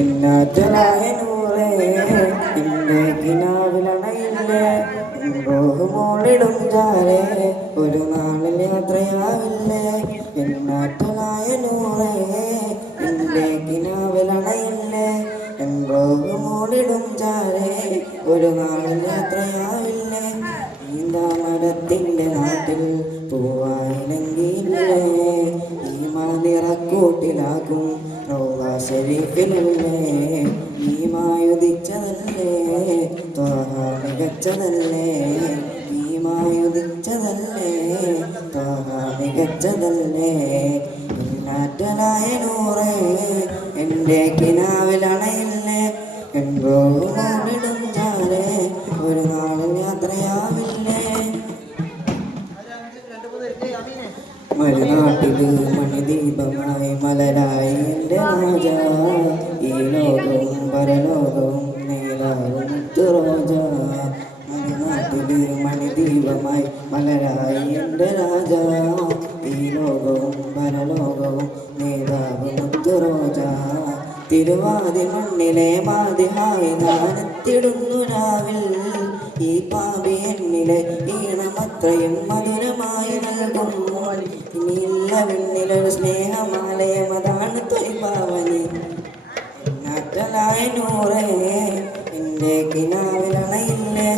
ഇന്നാറ്റലായ നൂറേ എന്റെ കിനാവിലണയില്ലേ മോളിടും ചാരേ ഒരു നാളിൽ യാത്രയാവില്ലേ ഇന്നാറ്റലായ നൂറേ എന്റെ കിനാവിലണയില്ലേ മോളിടും ചാരേ ഒരു നാളിൽ യാത്രയാവില്ലേ നീന്താമരത്തിൻ്റെ നാട്ടിൽ പൂവായിലെങ്കിലേ ഈ മാതിറക്കൂട്ടിലാകും ശരീഫിലല്ലേ നീമായുദിച്ചതല്ലേ ത്വഹ മികച്ചതല്ലേ നീമായുദിച്ചതല്ലേ ത്വഹ മികച്ചതല്ലേ ഇന്നാറ്റലായ നൂറേ എൻ്റെ കിനാവിലണയില്ലേ എന്നോടിടും ചാരേ ഒരു നാളിൽ യാത്രയാവില്ലേ മലനാട്ടില് മണിദീപമായി മലരായി എൻ്റെ രാജ ഈ ലോകവും പരലോകവും നീലാവും റോജ മലനാട്ടില് മണിദീപമായി മലരായി എൻ്റെ രാജ ഈ ലോകവും പരലോകവും നീലാവും റോജ തിരുവാതി മണ്ണിലെ മാതിഹായി നാനെത്തിടുന്നു രാവിൽ ഈ പാവി എന്നിലെ ഈണമത്രയും മധുരമായി നൽകും ഇനിയില്ല വിണ്ണിലൊരു സ്നേഹമാലയം അതാണ് തൊയ്പാവനി നാറ്റലായ നൂറേ എൻ്റെ കിനാവിലണയില്ലേ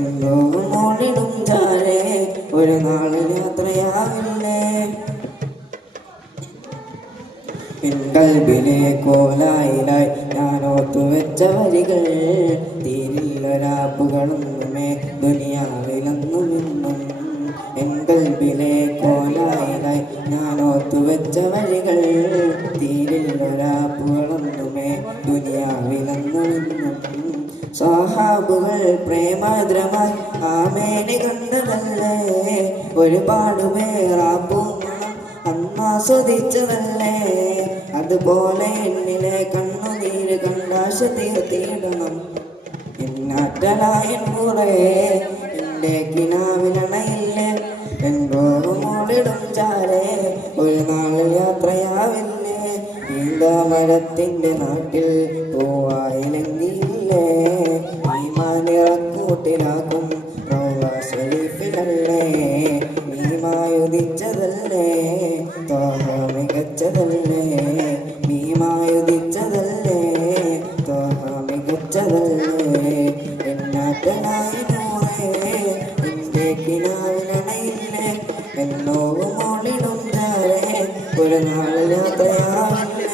എന്തോ മോളിടും ചാരേ ഒരു നാളിൽ യാത്രയാവില്ലേ കൽബിലെ കോലായിലായി ഞാനോർത്തു വെച്ച വരികൾ തീരില്ലൊരാപ്പുകളൊന്നുമേ ദുനിയാവിലൊന്നുമിന്നും എൻ കൽബിലെ കോലായിലായി ഞാനോർത്തു വെച്ച വരികൾ തീരില്ലൊരാപ്പുകളൊന്നുമേ ദുനിയാവിലൊന്നുമിന്നും സ്വഹാബുകൾ പ്രേമാദ്രമായി ആമേനെ കണ്ടതല്ലേ ഒരുപാട് പേറാപ്പും അന്നാസ്വദിച്ചതല്ലേ അതുപോലെ എന്നിലെ കണ്ണുനീര് കണ്ടാശ തീർത്തിയിടണം ഇന്നാറ്റലായ നൂറേ എൻ്റെ കിനാവിലണയില്ലേ എന്നോടും ചാരേ ഒരു നാളിൽ യാത്രയാവില്ലേ ഈന്തമരത്തിൻ്റെ നാട്ടിൽ പൂവായിലെങ്കിലേ ഈ മാനിറക്കൂട്ടിലാക്കും ശരീഫിലല്ലേ നീമായുദിച്ചതല്ലേ ത്വഹ മികച്ചതല്ലേ നീമായുദിച്ചതല്ലേ ത്വഹ മികച്ചതല്ലേ എന്നാറ്റലായ നൂറേ എൻ്റെ കിനാവിലണയില്ലേ എന്നോ മോളിടും ചാരേ ഒരു നാൾ യാത്രയാവില്ലേ.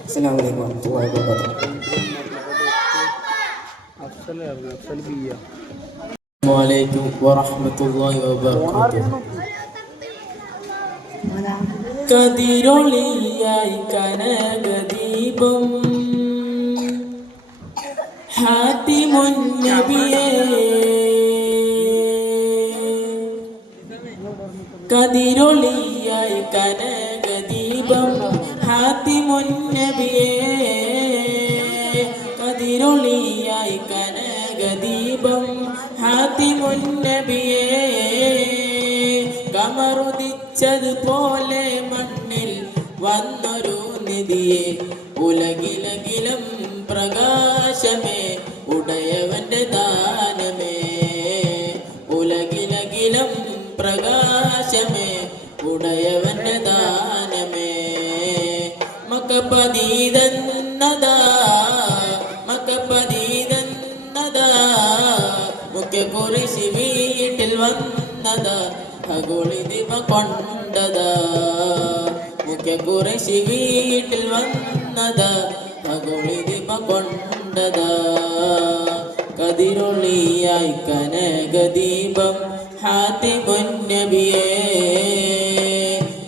അസ്സലാമു അലൈക്കും വറഹ്മത്തുള്ളാഹി വബറകാതുഹു. വലൈക്കും വറഹ്മത്തുള്ളാഹി വബറകാതുഹു. കതിരൊളിയായി കനകദീപം ഹാത്തിമുൻ നബിയേ കതിരൊളിയായി കനകദീപം ഹാത്തിമുൻ നബിയേ കതിരൊളിയായി കനകദീപം ഹാത്തിമുൻ നബിയേ കമറുദിച്ചതുപോലെ മണ്ണിൽ വന്നൊരു നിധിയെ ഉലകിലകിലം പ്രകാശമേ ഉടയവന്റെ ദാനമേ ഉലകിലകിലം പ്രകാശമേ ഉടയവന്റെ ദാനമേ മക്കപദീതന്നദാ മക്കപദീതന്നദാ മുഖ്യ കുറിശി വീട്ടിൽ വന്നതാ ഹഗോളിദിവ കൊണ്ടതാ മുഖ്യ കുറിശി വീട്ടിൽ വന്നതാ ഹഗോളിദിവ കൊണ്ടതാ കതിരൊളിയായി കനകദീപം ഹാത്തിമുൻ നബിയേ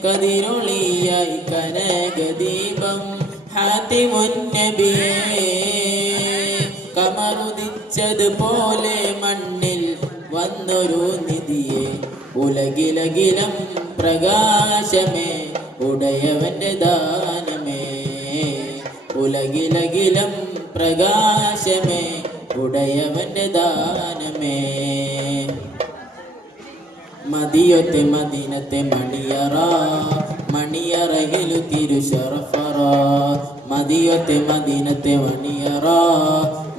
കതിരൊളിയായി കനകദീപം ഹാത്തിമുൻ നബിയേ കമറുദിച്ചതുപോലെ മണ്ണിൽ വന്നൊരു നിധിയെ ഉലകിലകിലം പ്രകാശമേ ഉടയവന്റെ ദാനമേ ഉലകിലകിലം പ്രകാശമേ ഉടയവന്റെ ദാനമേ മദിയത്തെ മദീനത്തെ മണിയറ മണിയറയിലു തിരുശറഫറ മദിയത്തെ മദീനത്തെ മണിയറ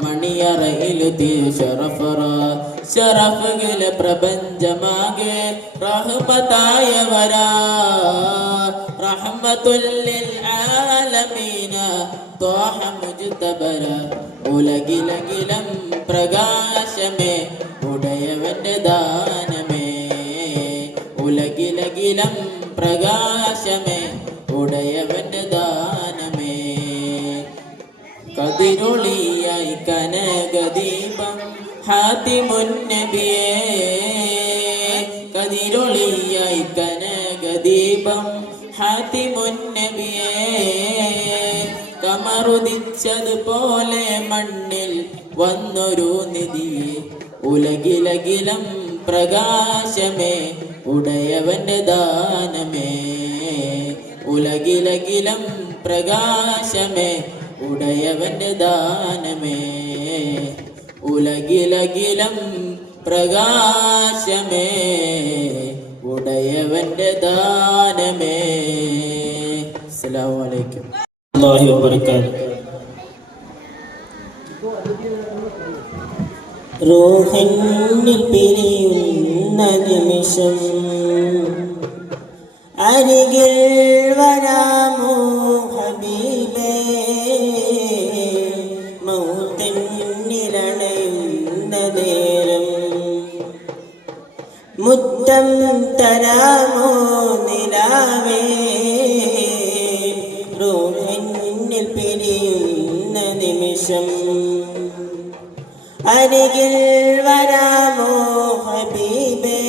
മണിയറയിലു തിരുശറഫറ ശറഫുകളെ പ്രപഞ്ചമാകെ റഹ്മത്തായവരാ റഹ്മത്തുല്ലിൽ ആലമീന ത്വാഹ മുജ്തബര ഉലകിലകിലം പ്രകാശമേ ഉടയവന്റെ ദാനമേ ഉലകിലകിലം പ്രകാശമേ ഉടയവന്റെ ദാനമേ കതിരൊളിയായി കനകദീപം ഹാത്തിമുൻ നബിയേ കതിരൊളിയായി കനകദീപം ഹാത്തിമുൻ നബിയേ കമറുദിച്ചതുപോലെ മണ്ണിൽ വന്നൊരു നിധിയെ ഉലകിലകിലം പ്രകാശമേ ഉടയവന്റെ ദാനമേ ഉലകിലകിലം പ്രകാശമേ ഉടയവന്റെ ദാനമേ ഉലകിലകിലം പ്രകാശമേ ഉടയവന്റെ ദാനമേ. അസ്സലാമു അലൈക്കും വറഹ്മത്തുള്ളാഹി വബറകാതുഹു. റൂഹിന്നിൽ പിരിയുന്ന നിമിഷം അരികിൽ വരാമോ ഹബീബേ മൗത്തിനിലണയുന്ന നേരം മുത്തം തരാമോ നിലാവേ റൂഹിന്നിൽ പിരിയുന്ന നിമിഷം അരികിൽ വരാമോ ഹബീബേ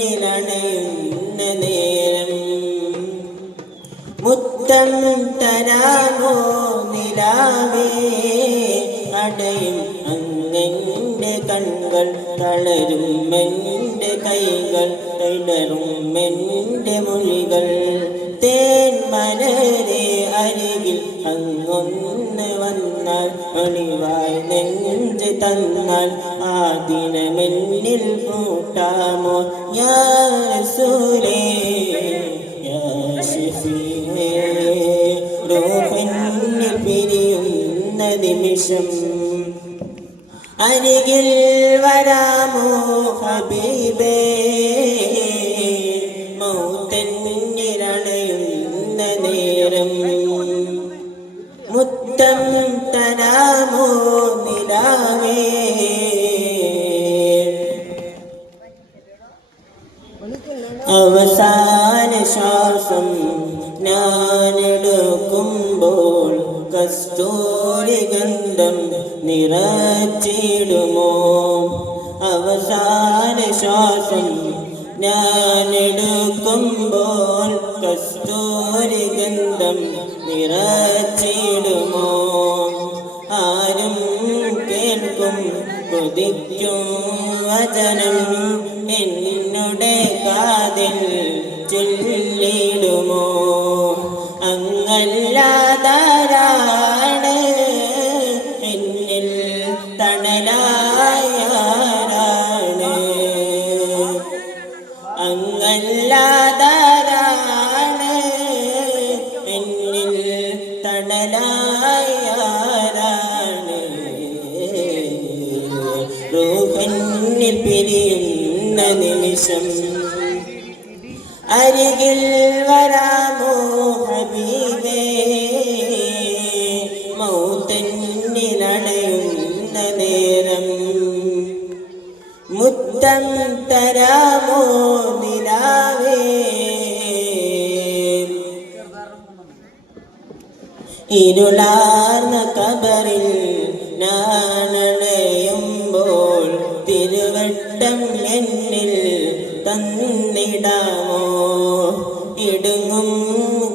മൗത്തിനിലണയുന്ന നേരം മുത്തം തരാമോ നിലാവേ അടയും അങ്ങന്റെ കൺകൾ തളരും എന്റെ കൈകൾ തളരും എന്റെ മൊഴികൾ തേൻ മലരെ അരികിൽ അങ്ങൊന്ന് വന്നാൽ ഒളിവായി നെഞ്ച് തന്നാൽ ആ ദിനമെന്നിൽ കൂട്ടാമോ യാ റസൂലേ യാ ശഫീഅേ റൂഹിന്നിൽ പിരിയുന്ന നിമിഷം അരികിൽ വരാമോ ഹബീബേ മൗത്തിനിലണയുന്ന നേരം മുത്തം തരാമോ നിലാവേ അവസാന ശ്വാസം ഞാനെടുക്കുമ്പോൾ കസ്തൂരി ഗന്ധം നിറച്ചിടുമോ അവസാന ശ്വാസം ഞാനെടുക്കുമ്പോൾ കസ്തൂരി ഗന്ധം നിറച്ചിടുമോ ആരും കേൾക്കും കൊതിക്കും വചനം എന്നുടെ കാതിൽ ചൊല്ലിടുമോ അങ്ങല്ലാതാരാണ് എന്നിൽ തണലായാരാണ് അങ്ങല്ലാതാരാണ് എന്നിൽ തണലായാരാണ് റൂഹിന്നിൽ പിരിയുന്ന നിമിഷം അരികിൽ വരാമോ ഹബീബേ മൗത്തിനിലണയുന്ന നേരം മുത്തം തരാമോ നിലാവേ ഇരുളാർന്ന കബറിൽ ഞാനണയുമ്പോൾ തിരുവട്ടം എന്നിൽ തന്നിടാമോ ഇടുങ്ങും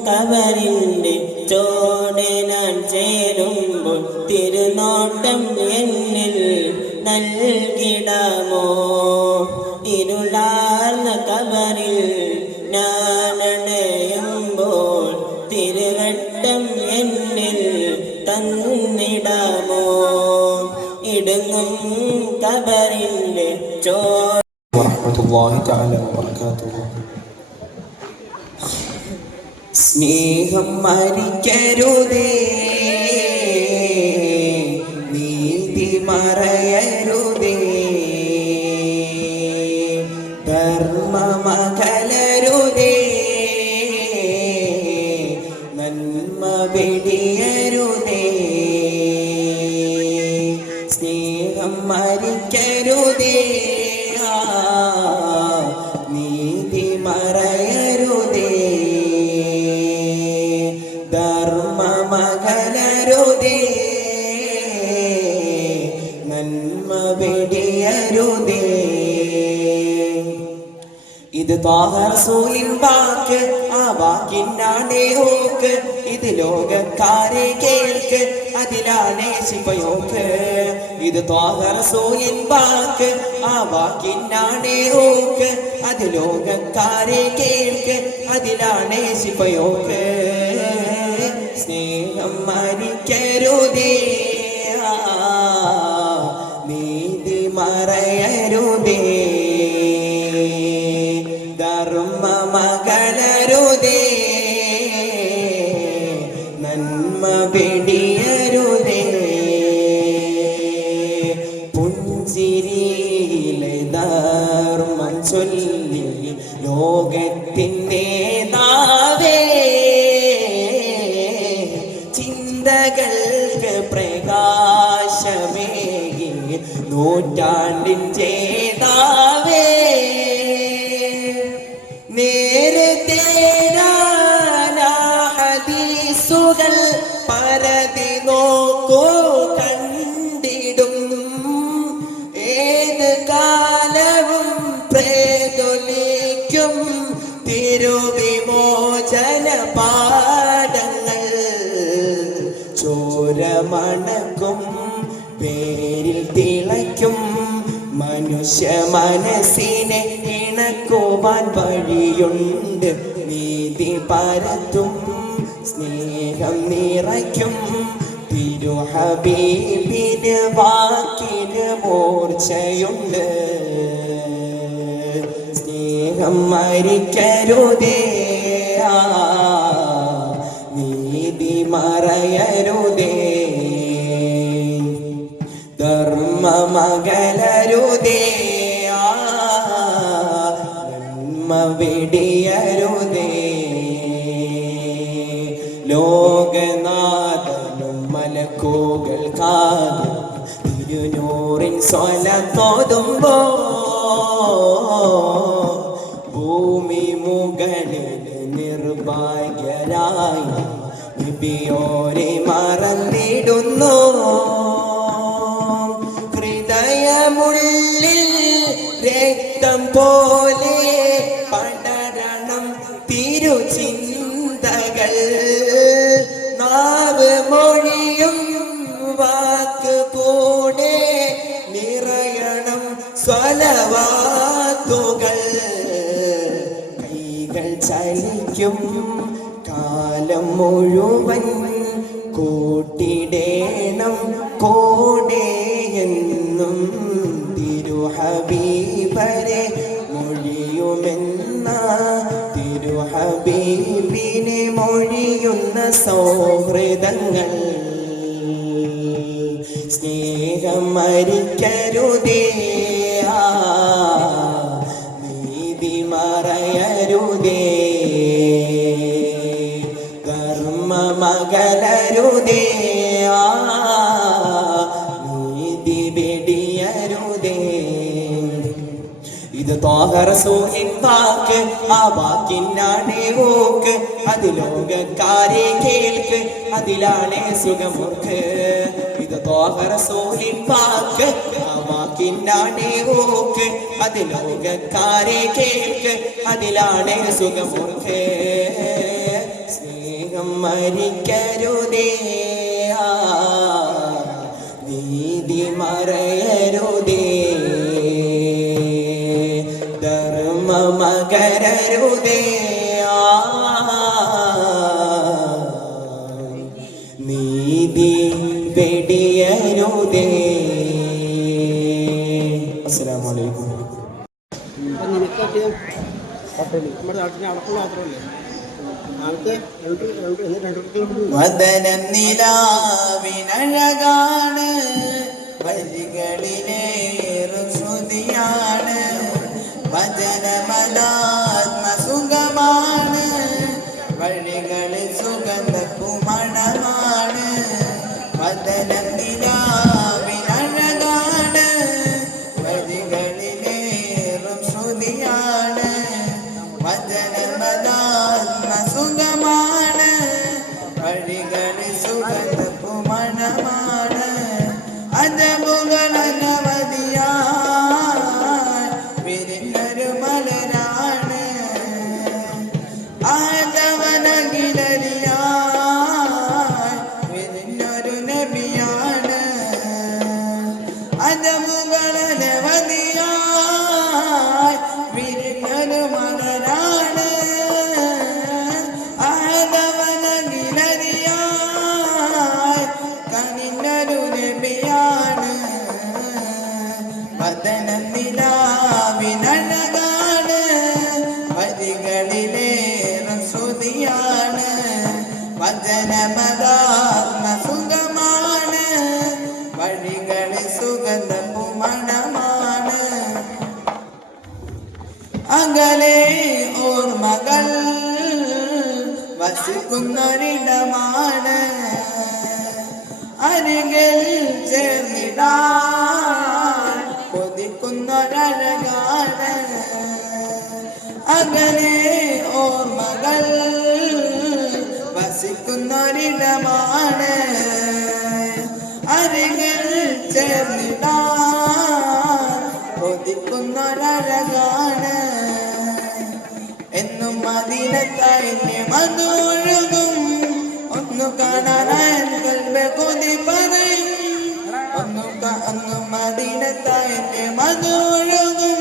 കബറിൻ്റെ ചോടെ ഞാൻ ചേരുമ്പോൾ തിരുനോട്ടം എന്നിൽ നൽകിടാമോ ഇരുളാർന്ന കബറിൽ ഞാനണയുമ്പോൾ തിരുവട്ടം എന്നിൽ തന്നിടാമോ ഇടുങ്ങും കബറിൻ്റെ ചോ വറഹ്മത്തുള്ളാഹി തആല വബറകാതുഹു. സ്നേഹം മരിക്കരുതേ, നീതി മറയരുതേ, ധർമ്മമകലരുതേ, നന്മ വെടിയരുതേ. സ്നേഹം മരിക്കരുതേ, നീതി മറയരുതേ, ധർമ്മമകലരുതേ, നന്മ വെടിയരുതേ. ഇത് ത്വാഹ റസൂലിൻ വാക്ക്, ആ വാക്കിനാണ് ഓക്ക്. ഇത് ലോകക്കാരെ കേൾക്ക്, അതിലാണ് ശിഫയോക്ക്. ഇത് ത്വാഹ റസൂലിൻ വാക്ക്, ആ വാക്കിനാണ് ഓക്ക്. അത് ലോകക്കാരെ കേൾക്ക്, അതിലാണ് ശിഫയോക്ക്. സ്നേഹം മരിക്കരുതേ, നീതി മറയരുതേ, ധർമ്മമകലരുതേ, നന്മ വെടിയരുതേ. പുഞ്ചിരിയിലെ ധർമ്മം ചൊല്ലി ലോകത്തിൻ്റെ നാവേ, ചിന്തകൾക്ക് പ്രകാശമേകി നൂറ്റാണ്ടിൻ ചേതാവേ. നേരത്തെ ഹദീസുകൾ പരതി നോക്കൂ കണ്ടിടും, ഏത് കാലവും പ്രേതൊലിക്കും തിരുവിമോചന പാഠങ്ങൾ. ചോരമണക്കും പേരിൽ തിളയ്ക്കും മനുഷ്യ മനസ്സിനെ ഇണക്കുവാൻ വഴിയുണ്ട്. നീതി പരത്തും സ്നേഹം നിറയ്ക്കും തിരുഹബീബിന് വാക്കിന് മൂർച്ചയുണ്ട്. സ്നേഹം മരിക്കരുതേ, നീതി മറയരുതേ, ധർമ്മമകലരുതേ, നന്മ വെടിയരുതേ. ലോകനാഥനും മലക്കുകൾ കാതും തിരുനൂറിൻ സ്വലത്തോതുമ്പോ, ഭൂമി മുകളിൽ നിർഭാഗ്യരായ നബിയോരെ മറന്നിടുന്നു. ഹൃദയമുള്ളിൽ രക്തം പോലെ പടരണം തിരുചിന്തകൾ. നാവ് മൊഴിയും വാക്ക് കൂടെ നിറയണം സ്വലവാത്തുകൾ. കൈകൾ ചലിക്കും കാലം മുഴുവൻ കൂട്ടിടേണം കൂടെ എന്നും. തിരുഹബീബരെ മൊഴിയുമെന്ന തിരുഹബീബിനെ മൊഴിയുന്ന സൗഹൃദങ്ങൾ. സ്നേഹം മരിക്കരുതേ, നീതി മറയരുതേ, ധർമ്മമകലരുതേ, നീതി വെടിയരുതേ. ഇത് ത്വാഹ റസൂലിൻ വാക്ക്, ആ വാക്കിനാണ് ഓക്ക്. അത് ലോകക്കാരെ കേൾക്ക്, അതിലാണ് സുഖമോർക്ക്. ഇത് ത്വാഹ റസൂലിൻ വാക്ക്, ആ വാക്കിനാണ് ഓക്ക്. അത് ലോകക്കാരെ കേൾക്ക്, അതിലാണ് സുഖമോർക്ക്. സ്നേഹം മരിക്കരുതേ, നീതി മറയരുതേ, ധർമ്മമകലരുതേ, നീതി വെടിയരുതേ. അസ്സലാമു അലൈക്കും. വദനം നിലാവിനഴകാണ്, വരികളിലേറും ശ്രുതിയാണ്, വചനമലാത്മസുഖമാണ്, വഴികളിൽ സുഗന്ധ കുമണമാണ്. വദനം നിലാവിനഴകാണ്, വരികളിലേറും ശ്രുതിയാണ്, വചനമലാത്മസുഖമാണ്, വഴികളിൽ സുഗന്ധ കുമണമാണ്. അജമുകളനവധിയായി വിരിഞ്ഞൊരു മലരാണ്, ആദവനകിലരിയായി വിരിഞ്ഞൊരു നബിയാണ്. അജമുകളനവധിയായി വിരിഞ്ഞൊരു മലരാണ്, ആദവനകിലരിയായി കനിഞ്ഞൊരു നബിയാണ്. വദനം നിലാവിനഴകാണ്, വരികളിലേറും ശ്രുതിയാണ്, വചനമലാത്മസുഖമാണ്, വഴികളിൽ സുഗന്ധ കുമണമാണ്. അകലെ ഓർമ്മകൾ വസിക്കുന്നൊരിടമാണ്, അരികിൽ ചേർന്നിടാൻ കൊതിക്കുന്നൊരഴകാണ്. അകലെ ഓർമ്മകൾ വസിക്കുന്നൊരിടമാണ്, അരികിൽ ചേർന്നിടാൻ കൊതിക്കുന്നൊരഴകാണ്. എന്നും മദീനത്തായി മധുരകും, ഒന്നു കാണാനായി കൽബ് കൊതി പറയും. ഒന്നു മദീനത്തായി മധുരകും,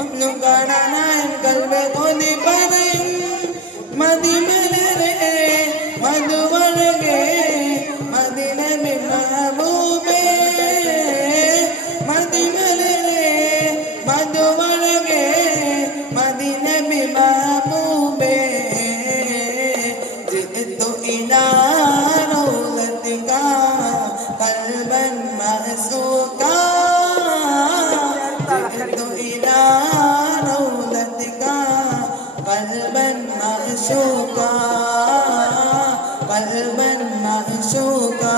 ഒന്നു കാണാനായി കൽബ് കൊതി പറയും. മദിമലരെ മധുവഴകേ മദിനബി മഹബൂബേ, മദിമലരെ മധുവഴകേ മദിനബി മഹബൂബേ. ജിഇതു ഇലാ റൗളതിക ഖൽബൻ മഅ്സൂകാ, ജിഇതു ഇലാ റൗളതിക ഖൽബൻ മഅ്സൂകാ, ഖൽബൻ മഅ്സൂകാ.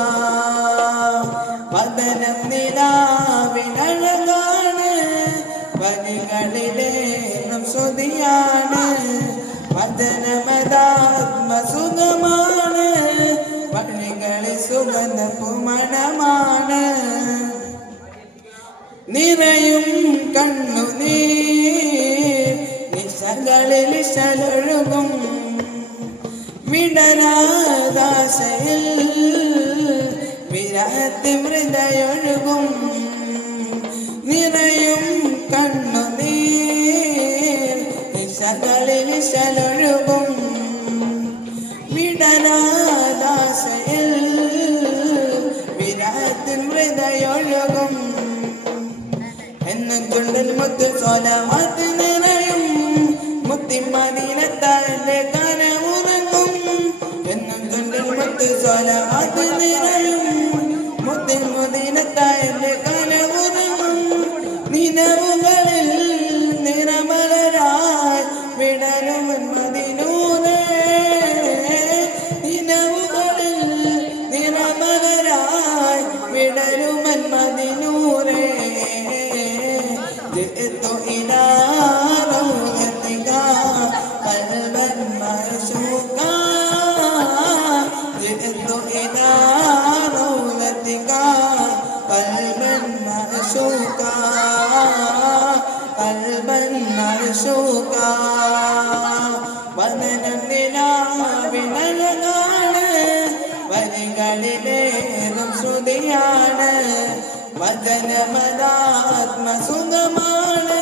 വദനം നിലാവിനഴകാണ്, വരികളിലേറും ശ്രുതിയാണ്, വചനമലാത്മസുഖമാണ്, വഴികളിൽ സുഗന്ധ കുമണമാണ്. നിറയും കണ്ണുനീർ നിശകളിൽ ശലൊഴുകും, വിടരാദാശയിൽ വിരഹത്ത് ഹൃദയൊഴുകും. നിറയും കണ്ണുനീർ നിശകളിൽ ശലൊഴുകും, വിടരാദാശയിൽ വിരഹത്ത് ഹൃദയൊഴുകും. എന്നും തുള്ളൽ മുത്ത് സ്വലവാത്ത് നിറയും, മുത്തി മദീനത്താന്റെ കനവുറങ്ങും. എന്നും തുള്ളൽ മുത്ത് സ്വലവാത്ത് നിറയും, മുത്തി മദീനത്താന്റെ കനവുറങ്ങും. നിലവുകളിൽ നിറമലരായി വിടരും മദിനൂരേ, നിലവുകളിൽ നിറമലരായി വിടരും മദിനൂരേ. ജിഇതു ഇലാ റൗളതിക ഖൽബൻ മഅ്സൂകാ, ജിഇതു ഇലാ റൗളതിക ഖൽബൻ മഅ്സൂകാ, ഖൽബൻ മഅ്സൂകാ. വദനം നിലാവിനഴകാണ്, വരികളിലേറും ശ്രുതിയാണ്, വചനമലാത്മസുഖമാണ്,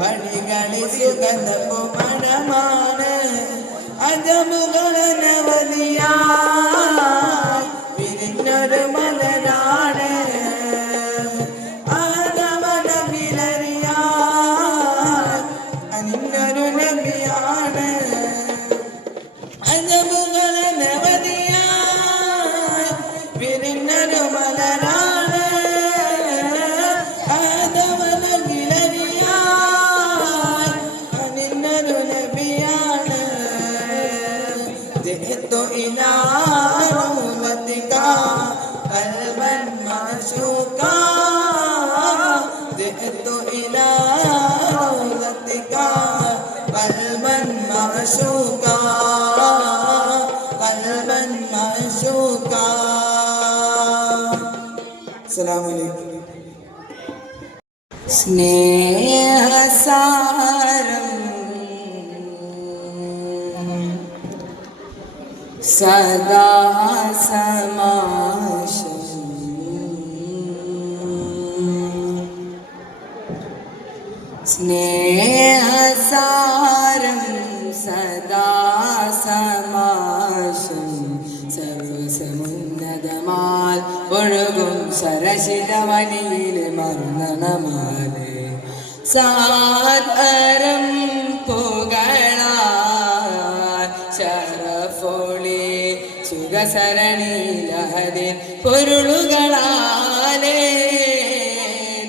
വഴികളിൽ സുഗന്ധ കുമണമാണ്. അജമുകളനവധിയായി വിരിഞ്ഞൊരു മലരാണ്, ആദവനകിലരിയായി അനിഞ്ഞൊരു നബി معشوقا قلبا معشوقا. السلام عليكم. സ്നേഹസാരം സദാ സമാശം സ്നേഹസാരം സദാ സമാശം സർവസമുന്നതമാൽ ഒഴുകും സരശിരവനിയിൽ മർണനമാലേ സാദരം പുകളാൽ ശരഫോളി സുഖസരണിലഹദിൻ പൊരുളുകളാലേ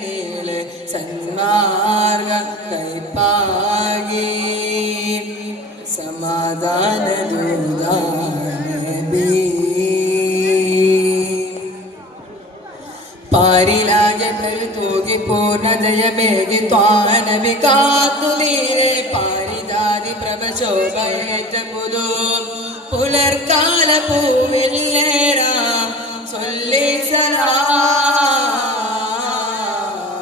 നീളെ സന്മാർഗ കൈപ്പാകി സമാധാന ദൂതാനബി പാരിലാകെ തൂകി പൂർണ്ണ ജയമേകി ത്വാനബി കാത്തുനീരെ പാരിജാതി പ്രഭശോഭയേറ്റ പുതു പുലർക്കാല പൂവില്ലേരാ ചൊല്ലി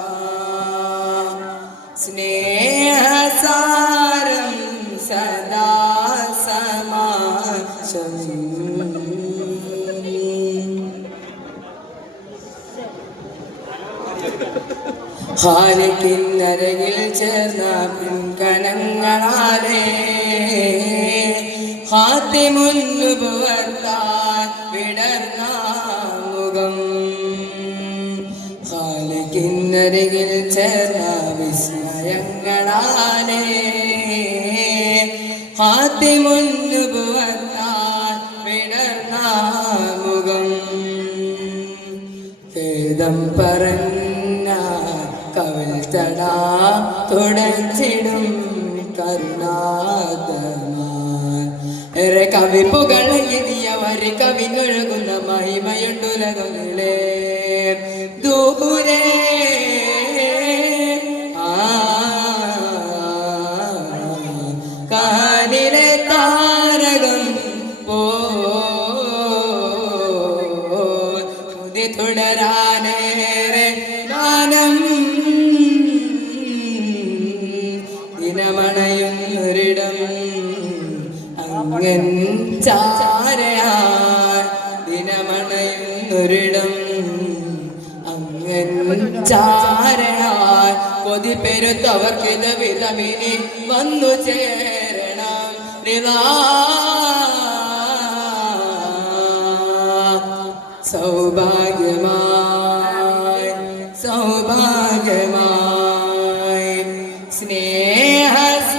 സലാം സ്നേഹസാരം സദാ സമാശം ഹാലിക്കിന്നരകിൽ ചേർന്ന പിൻകണങ്ങളാലേ ഹാത്തിമുന്നുപുവത്താൽ വിടർന്ന മുഖം ഹാലിക്കിന്നരകിൽ ചേർന്ന വിസ്മയങ്ങളാലേ ഹാത്തിമുന്നുപുവത്താൽ വിടർന്ന മുഖം വേദം പറഞ്ഞ കവിൾത്തടാ തുടച്ചിടും കരുണാതമാൻ ഏറെ കവിപ്പുകൾ എഴുതിയവർ കവിഞ്ഞൊഴുകുന്ന മഹിമയുണ്ടുലകങ്ങളെ ദൂരെ കാലിലെ താരകം പോതി തുടരാനേറെ ഗാനം ദിനമണയുന്നൊരിടം അങ്ങൻ ചാരയാൻ ദിനമണയുന്നൊരിടം അങ്ങൻ ചാരയാൻ കൊതി പെരുത്തവർക്കിത് വിധമിനി വന്നു ചേരണം സൗഭാഗ്യമായി സൗഭാഗ്യമായി സ്നേഹസാരം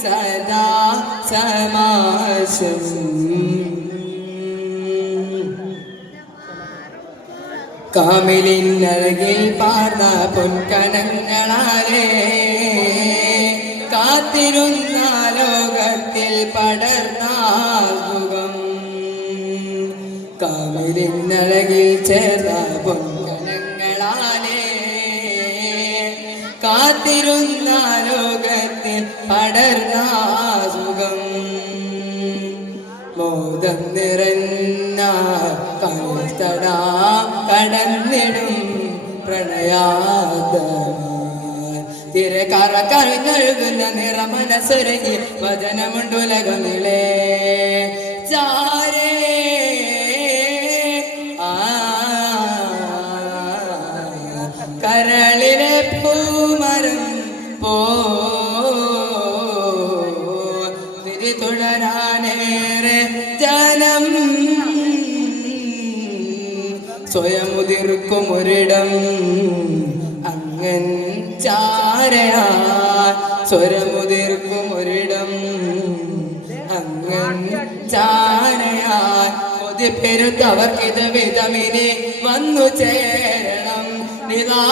സദാ സമാശം കാമിലിനഴകിൽ പാർന്ന പൊൻകണങ്ങളാലേ കാത്തിരുന്ന ലോകത്തിൽ പടർന്ന സുഖം കാമിലിനഴകിൽ ചേർന്ന പൊൻകണങ്ങളാലേ കാത്തിരുന്ന ലോകത്തിൽ പടർന്ന സുഖം മോദം നിറഞ്ഞ കൽത്തടാ കടന്നിടും പ്രണയാദമായി തിരക്കറ കഴിഞ്ഞൊഴുകുന്ന നിറമനസ്സൊരുങ്ങി വചനമുണ്ടുലകമിളേ ചാരേ കരളിലെ പൂമരം തിരി തുടരാനേറെ ജനം സ്വയമുതിർക്കുമൊരിടം അങ്ങൻ ചാരയാ സ്വരമുതിർക്കുമൊരിടം അങ്ങൻ ചാരയാ കൊതിപ്പെരുത്തവർക്കിത് വിധമിനി വന്നു ചേരണം നിതാ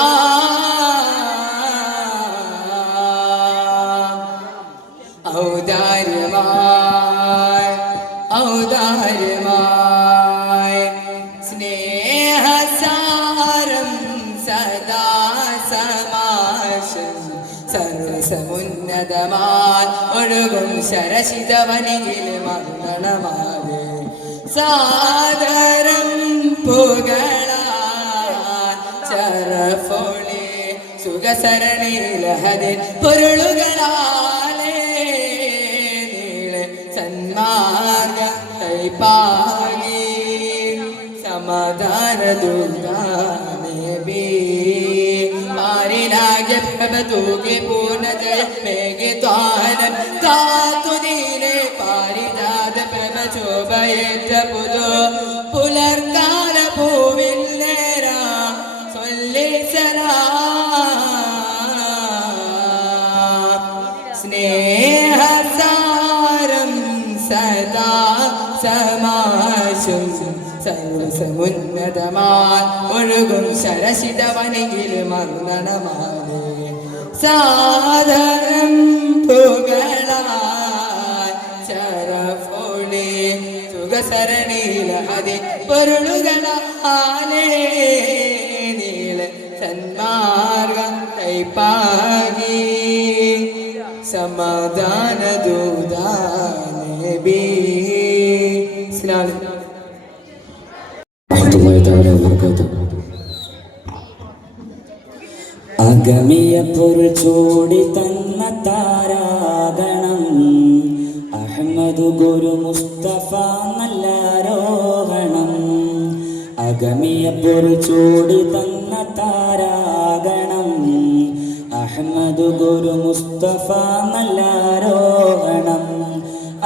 ഔദാര്യമായി ഔദാര്യമായി സ്നേഹസാരം സദാ സമാശം സർവസമുന്നതമായി ഒഴുകും ശരശിതവനിയിൽ മന്ദണമാതെ സാദരം പുകളാൻ ചരഫോളി സുഖസരണിലഹതിൽ പൊരുളുകളാലേ നീളെ സന്മാർഗം തൈപ്പാകി സമാധാന ദുർഗാനബി പാരിലാകെ പ്രഭതൂകെ പൂർണ്ണ ജയ മേഘെ ത്വാനം കാത്തുനീലെ പാരിജാത പ്രഭ ശോഭയേറ്റ പുതു പുലർക്കാല പൂവിൽ നേരാ സ്നേഹസാരം സദാ സമാശം സർവസമുന്നതമാൻ ഒഴുകും ശരശിതവനിയിൽ മന്ദണമാലേ സാദരം പുകളാൻ ചരഫോളി സുഖസരണിയില അതി പൊരുളുകളാലേ നീള സന്മാർഗം തൈപ്പാകി സമാധാന ദൂതാനബി. അഗമിയ പൊരുൾ ചൂടി തന്ന താരാഗണം അഹമ്മദ് ഗുരു മുസ്തഫ നല്ലാരോഹണം. അഗമിയ പൊരുൾ ചൂടി തന്ന താരാഗണം അഹമ്മദ് ഗുരു മുസ്തഫ നല്ലാരോഹണം.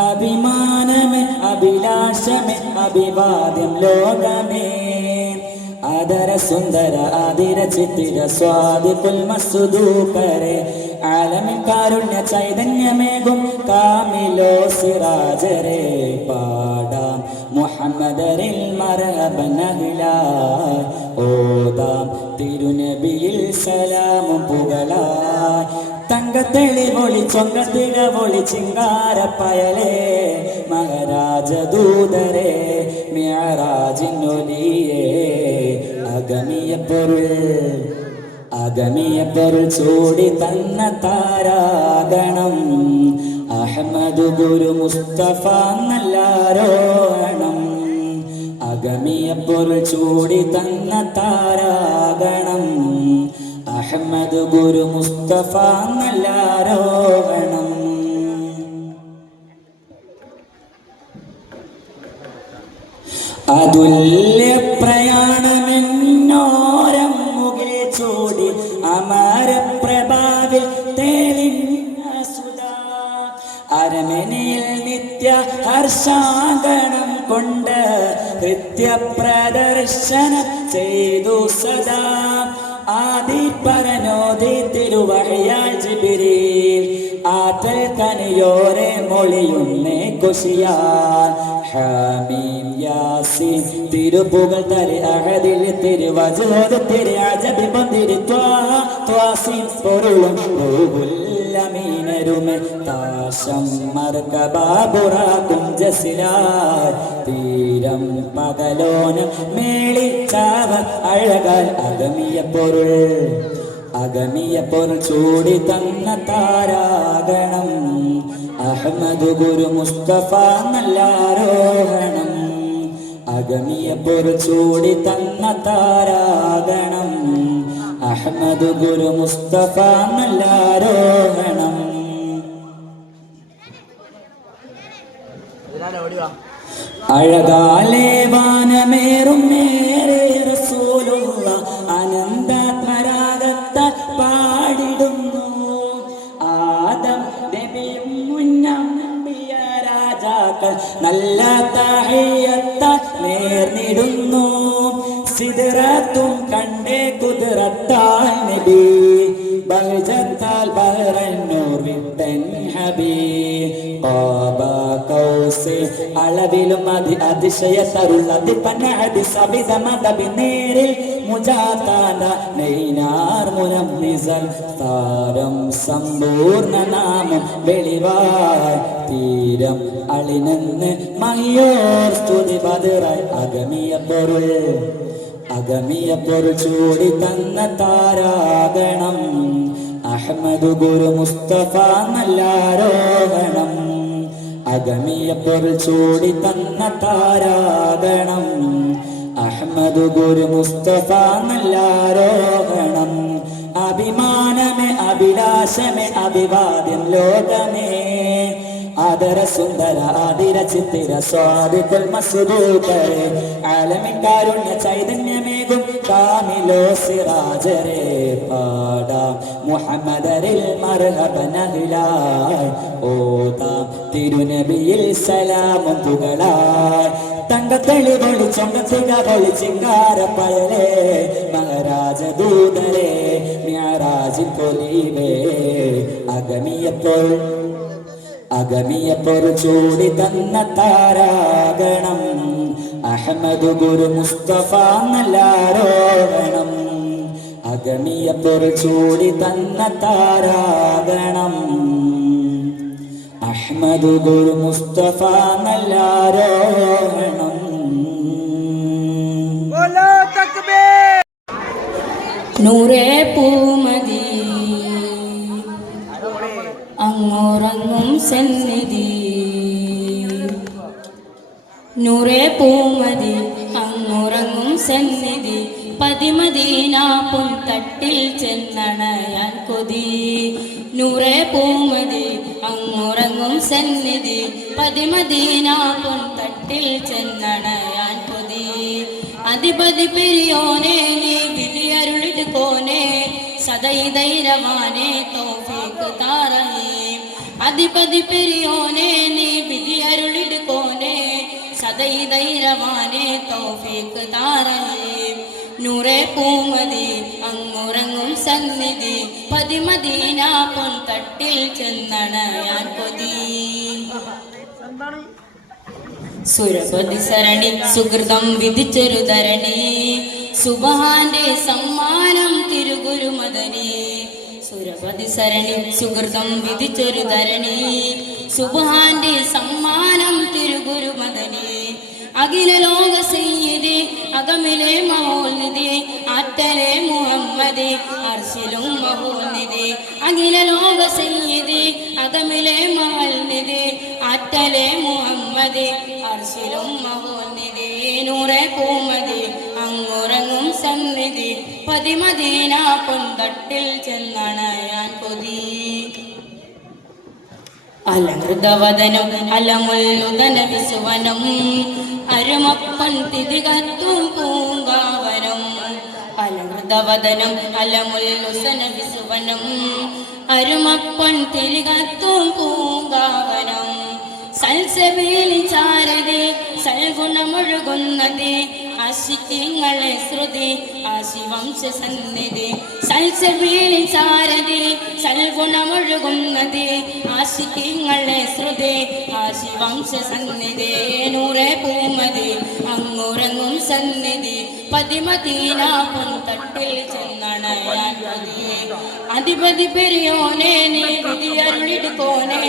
അഭിമാനമേ അഭിലാഷമേ അഭിവാദ്യം ലോകമേ ആദര സുന്ദര ആദിര ചിത്തിര സ്വാദിഖുൽ മസ്ദൂഖരെ ആലമിൻ കാരുണ്യ ചൈതന്യമേകും കാമിലോ സിറാജരെ പാടാം മുഹമ്മദരിൽ മർഹബൻ അഹ്ലാൻ ഓതാം തിരുനബിയിൽ സലാമും പുകളാൻ. തങ്കത്തെളി പൊളി ചൊങ്കത്തിഴ പൊളി ചിങ്കാരപ്പയലേ മഹാരാജദൂതരെ മിഅറാജിനൊലിയേ അഗമിയ പൊരുൾ ചൂടി തന്ന താരാഗണം അഹമ്മദ് ഗുരു മുസ്തഫ നല്ലാരോഹണം. അഗമിയ പൊരുൾ ചൂടി തന്ന താരാഗണം അഹമ്മദ് ഗുരു മുസ്തഫ നല്ലാരോഹണം. അതുല്യ പ്രയാണമെന്നോരം മുകിൽ ചൂടി അമരപ്രഭാവിൽ തേലിന്ന സുധാ അരമനയിൽ നിത്യ ഹർഷാഗണം കൊണ്ട് നൃത്യ പ്രദർശനം ചെയ്തു സദാ. ആദി പരനോദി തിരുവഹയാൽ ജിബ്രീൽ ആറ്റൽ കനിയോരെ മൊഴിയുന്നേ കുശിയാൽ ഹാമീം യാസീൻ തിരുപുകൾ തരി അഹദിൽ തിരുവജോദ് തിരു അജബി ബന്ദിരി ത്വാസീൻ പൊരുളും റൂഹുല്ലമീനരുമെ താശം മർക്കബാബുറാക്കും ജസിലാൽ തീരം പകലോനം മേളിച്ചാവ അഴകാൽ അഗമിയ പൊരുൾ ചൂടി തന്ന താരാഗണം അഹമ്മദ് ഗുരു മുസ്തഫ നല്ലാരോഹണം. അഗമിയ പൊരുൾ ചൂടി തന്ന താരാഗണം അഹമ്മദ് ഗുരു മുസ്തഫ നല്ലാരോഹണം. അഴകാലേ വാനമേറും മേരെ റസൂലുള്ള അനന്താത്മരാഗത്താൽ പാടിടുന്നു. ആദം നബിയും മുന്നം നബിയ രാജാക്കൾ നല്ല തഹയ്യത്താൽ നേർന്നിടുന്നു. സിദ്റത്തും കണ്ടേ കുദ്റത്താൽ നബി ബഹജത്താൽ ബഹ്റന്നൂർ വിട്ടൻ ഹബീബ് അളവിലും അതിശയത്തരുള്ള നേരിൽ മുജാതാന നെയ്നാർ മുനമ്മിസൽ താരം സമ്പൂർണ്ണ നാമം വെളിവായി തീരം അളിനെന്ന് മഹിയോർ സ്തുതി പതിറായി അഗമിയ പൊരുൾ ചൂടി തന്ന താരാഗണം അഹമ്മദ് ഗുരു മുസ്തഫ നല്ലാരോഹണം അഗമിയ പൊരുൾ ചൂടി തന്ന താരാഗണം അഹമ്മദ് ഗുരു മുസ്തഫ നല്ലാരോഹണം അഭിമാനമേ അഭിലാഷമേ അഭിവാദ്യം ലോകമേ ആദര സുന്ദര ആതിര ചിത്തിര സ്വാദിഖുൽ മസ്ദൂഖരെ ആലമിൻ കാരുണ്യ ചൈതന്യമേകും കാമിലോ സിറാജരെ പാടാം മുഹമ്മദരിൽ മർഹബനഹിലായി ഓതാം തിരുനബിയിൽ സലാമും പുകളായി തങ്കത്തളി പൊളി ചൊങ്കത്തിക പൊളി ചിങ്കാര പയലേ മഹാരാജ ദൂതരെ മ്യാറാജിൽ പൊലിവേ അഗമിയപ്പോൾ ചൂടി തന്ന താരാഗണം അഹമ്മദ് ഗുരു മുസ്തഫ നല്ലാരോഹണം അഗമിയപ്പോൾ ചൂടി തന്ന താരാഗണം അഹമ്മദ് ഗുരു മുസ്തഫ നല്ലാരോഹണം. നൂറേ പൂമതി അങ്ങോറങ്ങും സന്നിധി നൂറേ പൂമതി അങ്ങുറങ്ങും സന്നിധി പതിമദീന പുൻതട്ടിൽ ചെന്നണയാൻ കൊതി നൂറേ പൂമതി അങ്ങുറങ്ങും സന്നിധി പതിമദീന പുൻതട്ടിൽ ചെന്നണയാൻ കൊതി അധിപതി പെരിയോനെ നീ വിധിയരുളിടുകോനെ സദൈതൈരവാനെ തൗഫീഖ് താരഹീം അധിപതി പെരിയോനെ നീ വിധിയരുളിടുകോനെ സദൈതൈരവാനെ തൗഫീഖ് താരഹീം നൂറേ പൂമതി അങ്ങുറങ്ങും സന്നിധി പതിമദീന പൊൻതട്ടിൽ ചെന്നണയാൻ കൊതി സുരപതി സരണി സുഹൃതം വിധിച്ചൊരു ധരണി സുബഹാന്റെ സമ്മാനം തിരുഗുരു മദനി സുരപതി സരണി സുഹൃതം വിധിച്ചൊരു ധരണി സുബഹാന്റെ സമ്മാനം തിരുഗുരു മദനി അഖില ലോക സയ്യിദി അകമിലെ മഹോൽനിധി ആറ്റലെ മുഹമ്മദ് അർശിലും മഹോൽനിധി അഖില ലോക സയ്യിദി അകമിലെ മഹോൽനിധി ആറ്റലെ മുഹമ്മദ് അർശിലും മഹോൽനിധി നൂറേ പൂമതി അങ്ങുറങ്ങും സന്നിധി പതിമദീന പൊൻതട്ടിൽ ചെന്നണയാൻ കൊതി അലങ്കൃതവദനം അലമുല്ലുദന വിസുവനം അരുമപ്പൻ തിരികത്തും പൂങ്കാവനം അലങ്കൃതവദനം അലമുല്ലുസന വിസുവനം അരുമപ്പൻ തിരികത്തും പൂങ്കാവനം സൽസബീലി ചാരതി സൽഗുണമൊഴുകുന്നത് ആശിക്കിങ്ങളെ ശ്രുതി ആശിവംശ സന്നിധി സൽസബീലി ചാരതി സൽഗുണമൊഴുകുന്നത് ആശിക്കിങ്ങളെ ശ്രുതി ആശിവംശ സന്നിധി നൂറേ പൂമതി അങ്ങുറങ്ങും സന്നിധി പതിമദീന പൊൻതട്ടിൽ ചെന്നണയാൻ കൊതി അധിപതി പെരിയോനെ നീ വിധിയരുളിടുകോനെ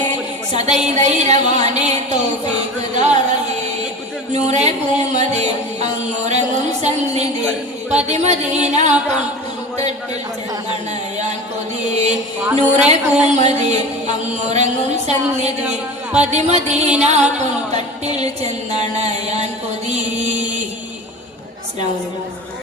സദൈതൈരവാനെ തൗഫീഖ് താരഹീം നൂറേ പൂമതി അങ്ങുറങ്ങും സന്നിധി പതിമദീന പൊൻതട്ടിൽ ചെന്നണയാൻ കൊതി നൂറേ പൂമതി അങ്ങുറങ്ങും സന്നിധി പതിമദീന പൊൻതട്ടിൽ ചെന്നണയാൻ കൊതി. അസ്സലാമു അലൈക്കും.